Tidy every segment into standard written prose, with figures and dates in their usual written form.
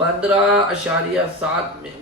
15.7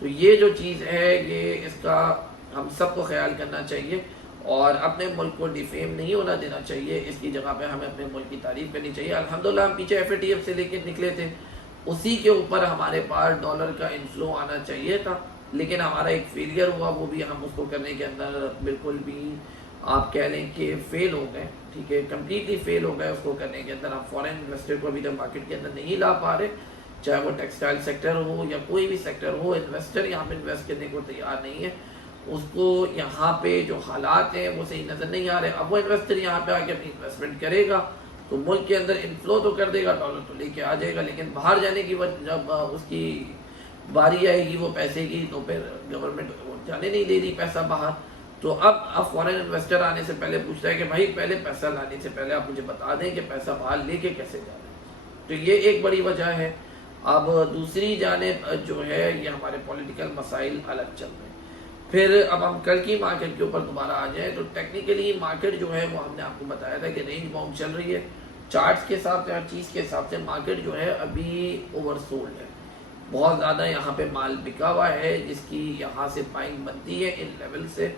تو یہ جو چیز ہے یہ اس کا ہم سب کو خیال کرنا چاہیے اور اپنے ملک کو ڈیفیم نہیں ہونا دینا چاہیے. اس کی جگہ پہ ہمیں اپنے ملک کی تعریف کرنی چاہیے. الحمدللہ ہم پیچھے FATF سے لے کے نکلے تھے, اسی کے اوپر ہمارے پاس ڈالر کا انفلو آنا چاہیے تھا, لیکن ہمارا ایک فیلئر ہوا, وہ بھی ہم اس کو کرنے کے اندر بالکل بھی آپ کہہ لیں کہ فیل ہو گئے. ٹھیک ہے, کمپلیٹلی فیل ہو گئے اس کو کرنے کے اندر. ہم فورن انویسٹر کو ابھی تک مارکیٹ کے اندر نہیں لا پا رہے, چاہے وہ ٹیکسٹائل سیکٹر ہو یا کوئی بھی سیکٹر ہو. انویسٹر یہاں پہ انویسٹ کرنے کو تیار نہیں ہے, اس کو یہاں پہ جو حالات ہیں وہ صحیح نظر نہیں آ رہے. اب وہ انویسٹر یہاں پہ آ کے اپنی انویسٹمنٹ کرے گا تو ملک کے اندر انفلو تو کر دے گا, ڈالر تو لے کے آ جائے گا, لیکن باہر جانے کی جب اس کی باری آئے گی وہ پیسے کی, تو پھر گورنمنٹ جانے نہیں دے رہی پیسہ باہر. تو اب فورن انویسٹر آنے سے پہلے پوچھتا ہے کہ بھائی پہلے پیسہ لانے سے پہلے آپ مجھے بتا دیں کہ پیسہ باہر لے کے کیسے جا رہے ہیں. تو یہ ایک بڑی وجہ ہے. اب دوسری جانب جو ہے یہ ہمارے پولیٹیکل مسائل الگ چل رہے ہیں. پھر اب ہم کل کی مارکیٹ کے اوپر دوبارہ آ جائیں تو ٹیکنیکلی مارکیٹ جو ہے وہ ہم نے آپ کو بتایا تھا کہ رینج باؤنڈ چل رہی ہے. چارٹس کے حساب سے, ہر چیز کے حساب سے مارکیٹ جو ہے ابھی اوور سولڈ ہے. بہت زیادہ یہاں پہ مال بکا ہوا ہے جس کی یہاں سے بائنگ بنتی ہے ان لیول سے,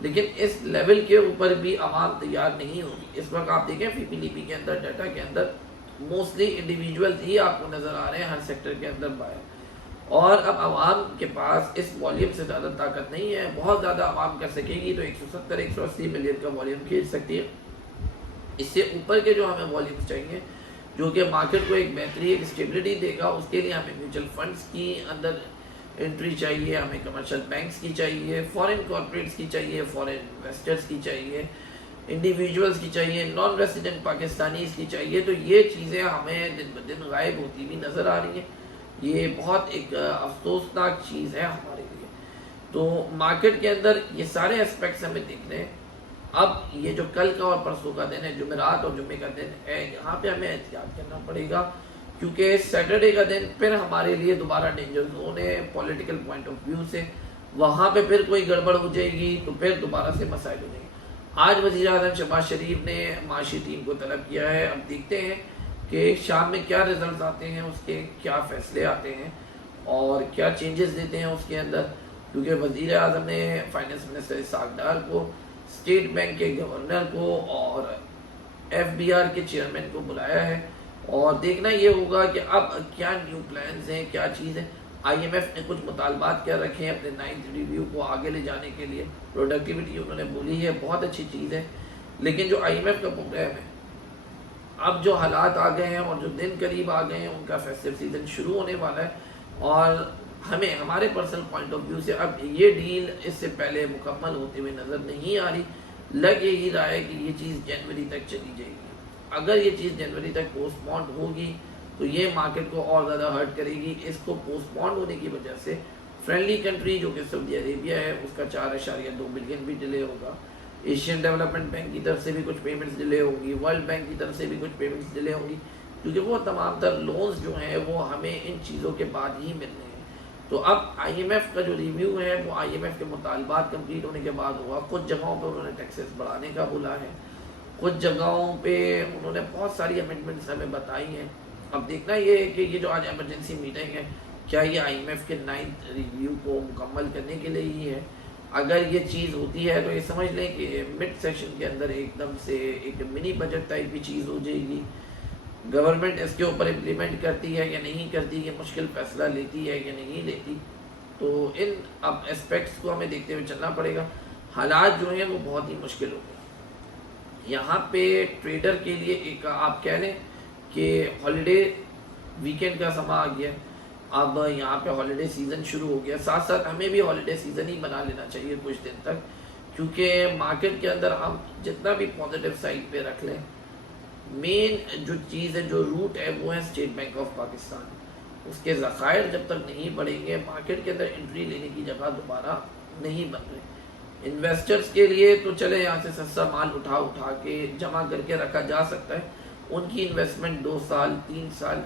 لیکن اس لیول کے اوپر بھی عوام تیار نہیں ہوگی. اس وقت آپ دیکھیں FPDP کے اندر ڈیٹا کے اندر موسٹلی انڈیویجول ہی آپ کو نظر آ رہے ہیں ہر سیکٹر کے اندر بائر, اور اب عوام کے پاس اس والیوم سے زیادہ طاقت نہیں ہے. بہت زیادہ عوام کر سکے گی تو 170-180 ملین کا والیوم کھینچ سکتی ہے. اس سے اوپر کے جو ہمیں والیوم چاہیے جو کہ مارکیٹ کو ایک بہتری ایک اسٹیبلٹی دے گا, اس کے لیے ہمیں میوچل فنڈز کی اندر انٹری چاہیے, ہمیں کمرشل بینکس کی چاہیے, فورن کارپوریٹس کی چاہیے, فورن انویسٹرز کی چاہیے, انڈیویجولز کی چاہیے, نان ریزیڈنٹ پاکستانیز کی چاہیے. تو یہ چیزیں ہمیں دن بدن غائب ہوتی ہوئی نظر آ رہی ہیں. یہ بہت ایک افسوسناک چیز ہے ہمارے لیے. تو مارکیٹ کے اندر یہ سارے اسپیکٹس ہمیں دیکھنے ہیں. اب یہ جو کل کا اور پرسوں کا دن ہے, جمعرات اور جمعے کا دن ہے, یہاں پہ ہمیں احتیاط کرنا پڑے گا, کیونکہ سیٹرڈے کا دن پھر ہمارے لیے دوبارہ ڈینجر زون ہے پولیٹیکل پوائنٹ آف ویو سے. وہاں پہ پھر کوئی گڑبڑ ہو جائے گی تو پھر دوبارہ سے مسائل ہو جائیں گے. آج وزیر اعظم شہباز شریف نے معاشی ٹیم کو طلب کیا ہے. اب دیکھتے ہیں کہ شام میں کیا رزلٹس آتے ہیں, اس کے کیا فیصلے آتے ہیں اور کیا چینجز دیتے ہیں اس کے اندر, کیونکہ وزیر اعظم نے فائنانس منسٹر اسحاق ڈار کو, اسٹیٹ بینک کے گورنر کو اور FBR کے چیئرمین کو بلایا ہے, اور دیکھنا یہ ہوگا کہ اب کیا نیو پلانز ہیں, کیا چیز ہے. IMF نے کچھ مطالبات کر رکھے ہیں اپنے 9th ریویو کو آگے لے جانے کے لیے. پروڈکٹیوٹی انہوں نے بولی ہے, بہت اچھی چیز ہے, لیکن جو IMF کا پروگرام ہے, اب جو حالات آ گئے ہیں اور جو دن قریب آ گئے ہیں, ان کا فیسٹیو سیزن شروع ہونے والا ہے, اور ہمیں ہمارے پرسنل پوائنٹ آف ویو سے اب یہ ڈیل اس سے پہلے مکمل ہوتے ہوئے نظر نہیں آ رہی. لگ یہی رہا ہے کہ یہ چیز جنوری تک چلی جائے گی. اگر یہ چیز جنوری تک پوسٹ پونڈ ہوگی تو یہ مارکیٹ کو اور زیادہ ہرٹ کرے گی. اس کو پوسٹ پونڈ ہونے کی وجہ سے فرینڈلی کنٹری جو کہ سعودی عربیہ ہے, اس کا 4.2 بلین بھی ڈیلے ہوگا. ایشین ڈیولپمنٹ بینک کی طرف سے بھی کچھ پیمنٹس ڈیلے ہوگی, ورلڈ بینک کی طرف سے بھی کچھ پیمنٹس ڈیلے ہوگی, کیونکہ وہ تمام تر لونز جو ہیں وہ ہمیں ان چیزوں کے بعد ہی ملنے ہیں. تو اب IMF کا جو ریویو ہے وہ IMF کے مطالبات کمپلیٹ ہونے کے بعد ہوا. کچھ جگہوں پہ انہوں نے ٹیکسز بڑھانے کا بولا ہے, کچھ جگہوں پہ انہوں نے بہت ساری امینڈمنٹس ہمیں بتائی ہیں. اب دیکھنا یہ ہے کہ یہ جو آج ایمرجنسی میٹنگ ہے, کیا یہ IMF کے 9th ریویو کو مکمل کرنے کے لیے ہی ہے. اگر یہ چیز ہوتی ہے تو یہ سمجھ لیں کہ مڈ سیشن کے اندر ایک دم سے ایک منی بجٹ ٹائپ کی چیز ہو جائے گی. گورنمنٹ اس کے اوپر امپلیمنٹ کرتی ہے یا نہیں کرتی, یہ مشکل فیصلہ لیتی ہے یا نہیں لیتی. تو ان اب اسپیکٹس کو ہمیں دیکھتے ہوئے چلنا پڑے گا. حالات جو ہیں وہ بہت ہی مشکل ہو گئے یہاں پہ ٹریڈر کے لیے. ایک آپ کہہ لیں کہ ہالیڈے ویکینڈ کا سما آ گیا, اب یہاں پہ ہالیڈے سیزن شروع ہو گیا. ساتھ ساتھ ہمیں بھی ہالیڈے سیزن ہی بنا لینا چاہیے کچھ دن تک, کیونکہ مارکیٹ کے اندر ہم جتنا بھی پازیٹیو سائڈ پہ رکھ لیں, مین جو چیز ہے, جو روٹ ہے, وہ ہے اسٹیٹ بینک آف پاکستان. اس کے ذخائر جب تک نہیں بڑھیں گے, مارکیٹ کے اندر انٹری لینے کی جگہ دوبارہ نہیں بن رہی. انویسٹرز کے لیے تو چلے یہاں سے سستا مال اٹھا کے جمع کر کے رکھا جا سکتا ہے, ان کی انویسٹمنٹ 2 سال 3 سال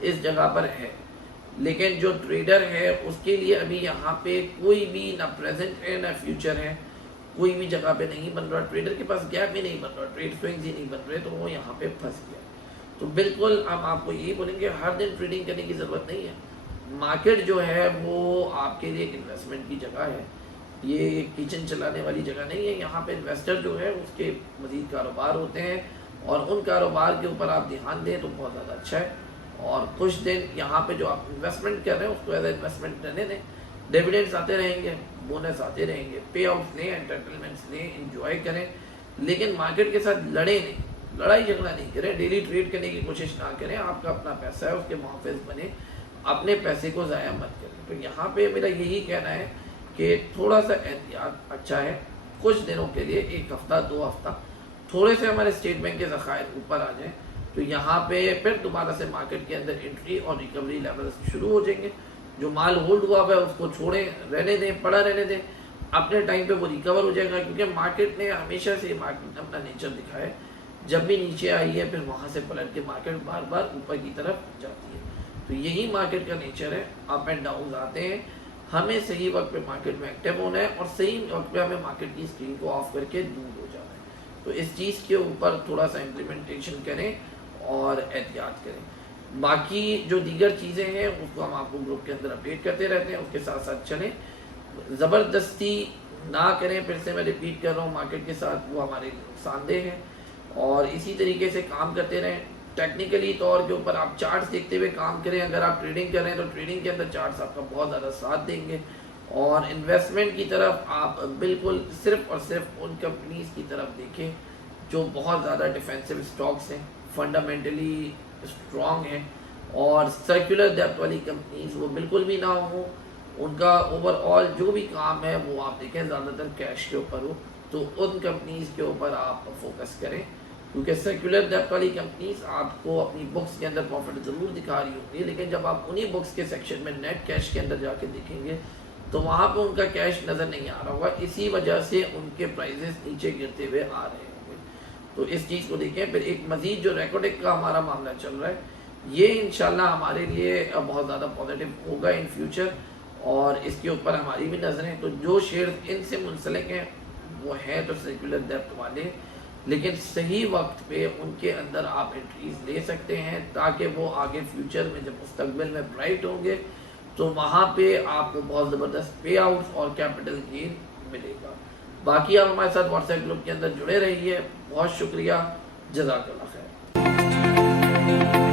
اس جگہ پر ہے. لیکن جو ٹریڈر ہے اس کے لیے ابھی یہاں پہ کوئی بھی نہ پریزنٹ ہے نہ فیوچر ہے, کوئی بھی جگہ پہ نہیں بن رہا. ٹریڈر کے پاس گیپ ہی نہیں بن رہا, ٹریڈ سوئنگز ہی نہیں بن رہے, تو وہ یہاں پہ پھنس گیا. تو بالکل ہم آپ کو یہی بولیں گے, ہر دن ٹریڈنگ کرنے کی ضرورت نہیں ہے. مارکیٹ جو ہے وہ آپ کے لیے انویسٹمنٹ کی جگہ ہے، یہ کچن چلانے والی جگہ نہیں ہے. یہاں پہ انویسٹر جو ہے اس کے مزید کاروبار ہوتے ہیں، اور ان کاروبار کے اوپر آپ دھیان دیں تو بہت زیادہ اچھا ہے. اور کچھ دن یہاں پہ جو آپ انویسٹمنٹ کر رہے ہیں اس کو ایز اے انویسٹمنٹ رہنے دیں. ڈیویڈنڈس آتے رہیں گے، بونس آتے رہیں گے، پے آؤٹس لیں، انٹرٹینمنٹس لیں، انجوائے کریں، لیکن مارکیٹ کے ساتھ لڑیں نہیں، لڑائی جھگڑا نہیں کریں، ڈیلی ٹریڈ کرنے کی کوشش نہ کریں. آپ کا اپنا پیسہ ہے، اس کے محافظ بنے، اپنے پیسے کو ضائع مت کریں. تو یہاں پہ میرا یہی کہنا ہے کہ تھوڑا سا احتیاط اچھا ہے. کچھ دنوں کے لیے، 1 ہفتہ 2 ہفتہ، تھوڑے سے ہمارے اسٹیٹ بینک کے ذخائر اوپر آ جائیں تو یہاں پہ پھر دوبارہ سے مارکیٹ کے اندر انٹری اور ریکوری لیولز شروع ہو جائیں گے. جو مال ہولڈ ہوا ہوا ہے اس کو چھوڑیں، رہنے دیں، پڑا رہنے دیں، اپنے ٹائم پہ وہ ریکور ہو جائے گا. کیونکہ مارکیٹ نے ہمیشہ سے مارکیٹ اپنا نیچر دکھایا ہے، جب بھی نیچے آئی ہے پھر وہاں سے پلٹ کے مارکیٹ بار بار اوپر کی طرف جاتی ہے. تو یہی مارکیٹ کا نیچر ہے، اپ اینڈ ڈاؤنز آتے ہیں. ہمیں صحیح وقت پہ مارکیٹ میں ایکٹیو ہونا ہے، اور صحیح وقت پہ ہمیں مارکیٹ کی اسکرین کو آف کر کے دور ہو جانا ہے. تو اس چیز کے اوپر تھوڑا سا امپلیمنٹیشن کریں اور احتیاط کریں. باقی جو دیگر چیزیں ہیں اس کو ہم آپ کو گروپ کے اندر اپڈیٹ کرتے رہتے ہیں، اس کے ساتھ ساتھ چلیں. زبردستی نہ کریں، پھر سے میں ریپیٹ کر رہا ہوں، مارکیٹ کے ساتھ وہ ہمارے نقصان دہ ہیں. اور اسی طریقے سے کام کرتے رہیں. ٹیکنیکلی طور کے اوپر آپ چارٹس دیکھتے ہوئے کام کریں. اگر آپ ٹریڈنگ کر رہے ہیں تو ٹریڈنگ کے اندر چارٹس آپ کا بہت زیادہ ساتھ دیں گے. اور انویسٹمنٹ کی طرف آپ بالکل صرف اور صرف ان کمپنیز کی طرف دیکھیں جو بہت زیادہ ڈیفینسو اسٹاکس ہیں، فنڈامنٹلی اسٹرانگ ہیں، اور سرکولر ڈیپتھ والی کمپنیز وہ بالکل بھی نہ ہوں. ان کا اوور آل جو بھی کام ہے وہ آپ دیکھیں زیادہ تر کیش کے اوپر ہو، تو ان کمپنیز کے اوپر آپ فوکس کریں. کیونکہ سرکولر ڈیپتھ والی کمپنیز آپ کو اپنی بکس کے اندر پروفٹ ضرور دکھا رہی ہوں گی، لیکن جب آپ انہی بکس کے سیکشن میں نیٹ کیش کے اندر جا کے دیکھیں گے تو وہاں پہ ان کا کیش نظر نہیں آ رہا ہوگا. اسی وجہ سے ان کے پرائزز نیچے گرتے ہوئے آ رہے ہوں گے. تو اس چیز کو دیکھیں. پھر ایک مزید جو ریکوڈک کا ہمارا معاملہ چل رہا ہے، یہ انشاءاللہ ہمارے لیے بہت زیادہ پازیٹیو ہوگا ان فیوچر، اور اس کے اوپر ہماری بھی نظریں. تو جو شیئرز ان سے منسلک ہیں وہ ہیں تو سرکولر ڈیپتھ والے، لیکن صحیح وقت پہ ان کے اندر آپ انٹریز لے سکتے ہیں، تاکہ وہ آگے فیوچر میں جب مستقبل میں برائٹ ہوں گے تو وہاں پہ آپ کو بہت زبردست پے آؤٹس اور کیپٹل گین ملے گا. باقی آپ ہمارے ساتھ واٹس ایپ گروپ کے اندر جڑے رہیے. بہت شکریہ، جزاک اللہ خیر.